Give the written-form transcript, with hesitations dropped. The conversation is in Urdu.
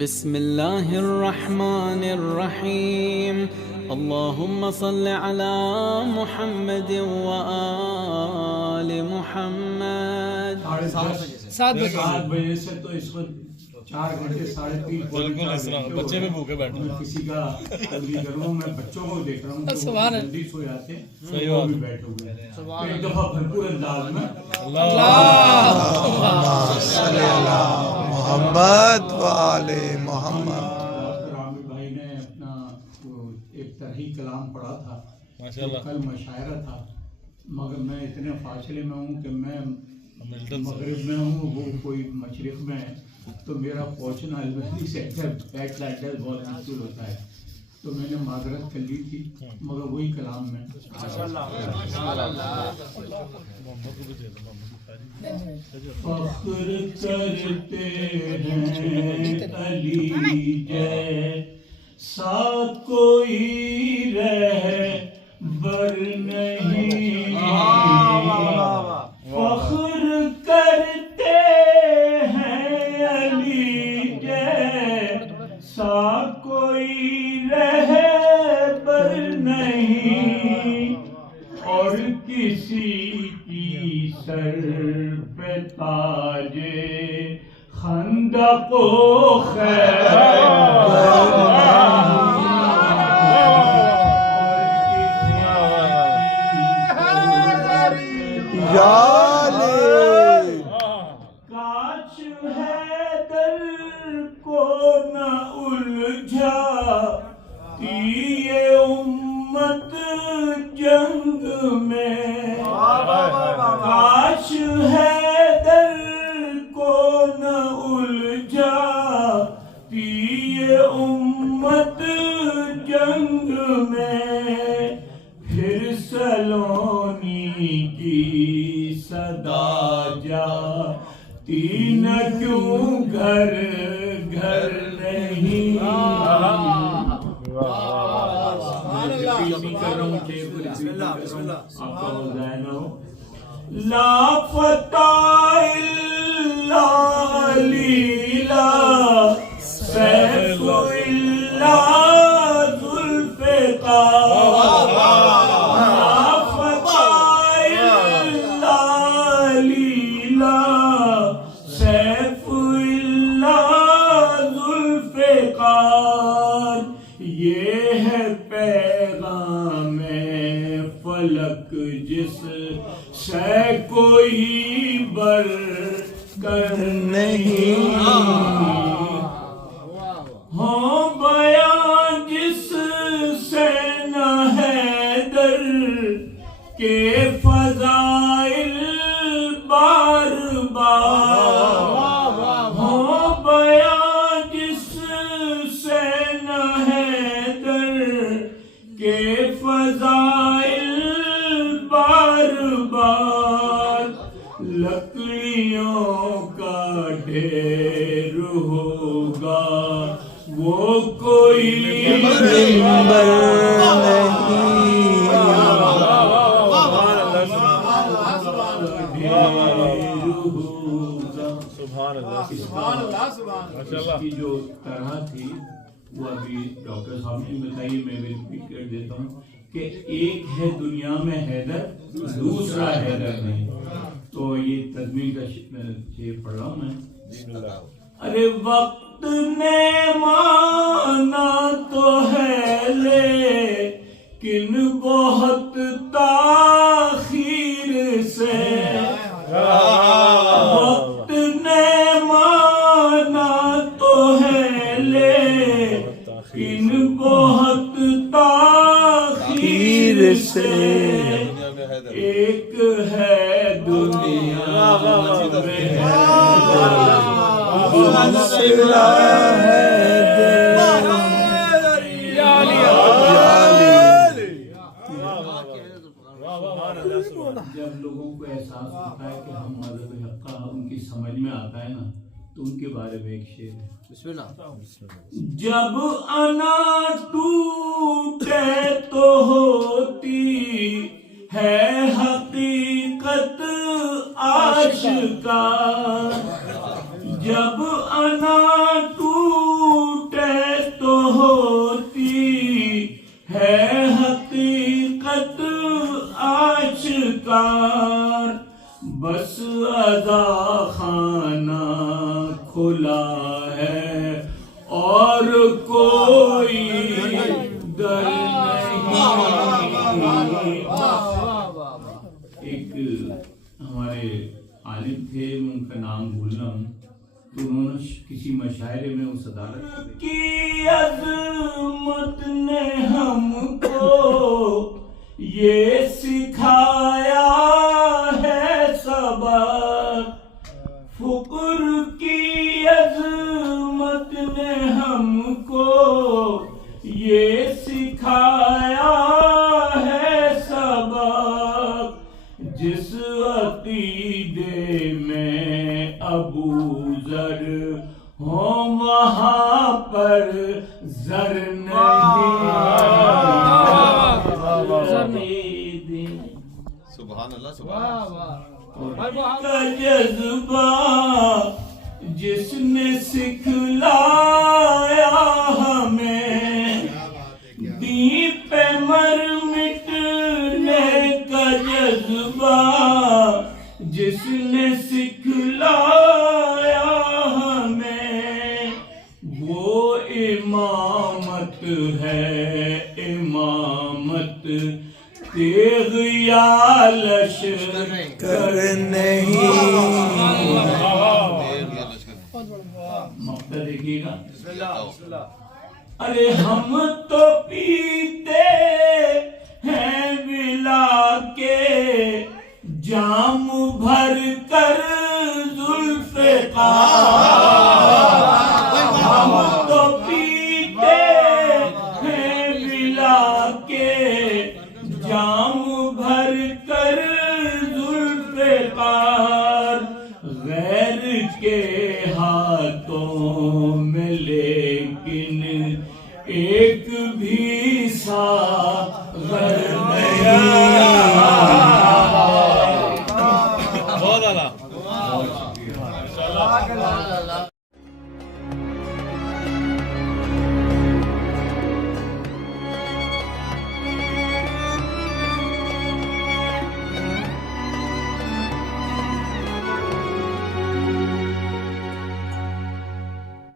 بسم الله الرحمن الرحيم اللهم صل على محمد وآل محمد 7 بجے سے تو اس وقت 4 گھنٹے 3.5 بالکل اس طرح بچے بھی بھوکے بیٹھے ہیں. کسی کا تلوی کر رہا ہوں میں بچوں کو دیکھ رہا ہوں سبحان اللہ. جلدی سو جاتے ہیں صحیح وہ بات. بھی بیٹھے ہوئے ہیں ایک دفعہ بھرپور انداز میں محمد وآل محمد. ڈاکٹر عامر بھائی نے اپنا ایک طرحی کلام پڑھا تھا ماشاءاللہ. کل مشاعرہ تھا مگر میں اتنے فاصلے میں ہوں کہ میں ملٹن سے مغرب میں ہوں وہ کوئی مشرق میں ہے تو میرا پہنچنا البنی سیکٹر بیک لائٹر بہت مشکل ہوتا ہے تو میں نے معذرت کر لی تھی مگر وہی کلام میں فخر کرتے ہیں علی جیسا کوئی رہبر نہیں فخر کرتے ہیں علی جیسا کوئی رہبر نہیں اور کسی کی سر پہ تاج خندق و کاش حیدر کو نہ الجھاتی یہ امت جنگ میں کاش حیدر کو نہ الجھاتی یہ امت جنگ میں پھر سلونی کی صدا جاتی نہ کیوں گھر گھر نہیں لا فتح الا لیلا سیف الا ذوالفقار لا فتح الا لیلا سیف الا ذوالفقار یہ ہے پیغام فلک جس سے کوئی بر کر نہیں ہاں بیان جس سے نہ حیدر کے فضائل بار بار ہاں بیان جس سے نہ حیدر کے فضائل بار بار لکڑیوں کا ڈھیر ہوگا وہ کوئی اس کی جو طرح تھی وہ ابھی ڈاکٹر صاحب نے بتائی میں بھی ریپیٹ کر دیتا ہوں کہ ایک ہے دنیا میں حیدر دوسرا حیدر نہیں تو یہ تضمین کا شعر پڑھ رہا ہوں میں ارے وقت نے مانا تو ہے لیکن بہت تاخیر سے وقت نے مانا تو ہے لیکن بہت تاخیر سے ایک ہے دنیا میں جب لوگوں کو احساس ہوتا ہے کہ ہم مذہب حقہ ان کی سمجھ میں آتا ہے نا تو ان کے بارے میں ایک شعر ہے بسم اللہ جب انا ٹوٹے تو ہوتی ہے حقیقت آشکار جب انا ٹوٹے ہوتی ہے حقیقت آشکار، بس ادا خانہ کھلا ہے اور کوئی در نہیں۔ ایک ہمارے عالم تھے، ان کا نام بھولنا ہوں، تو انہوں نے کسی مشاعرے میں اس عدالت کی عظمت نے ہم کو یہ سکھایا ہے سبق، فقر کی عظمت نے ہم کو یہ سکھایا ہے سبق، جس عقیدے میں ابو ذر ہوں وہاں پر زر نہیں۔ سبحان اللہ سبحان اللہ۔ کا جذبہ جس نے سکھلایا ہمیں، دین پہ مر مٹنے کا جذبہ جس نے سکھلایا ہمیں، وہ امامت ہے امامت، تیغ یا لشکر نہیں۔ مقطع دیکھیے گا، ارے ہم تو پیتے ہیں ملا کے جام بھر کر ذوالفقار،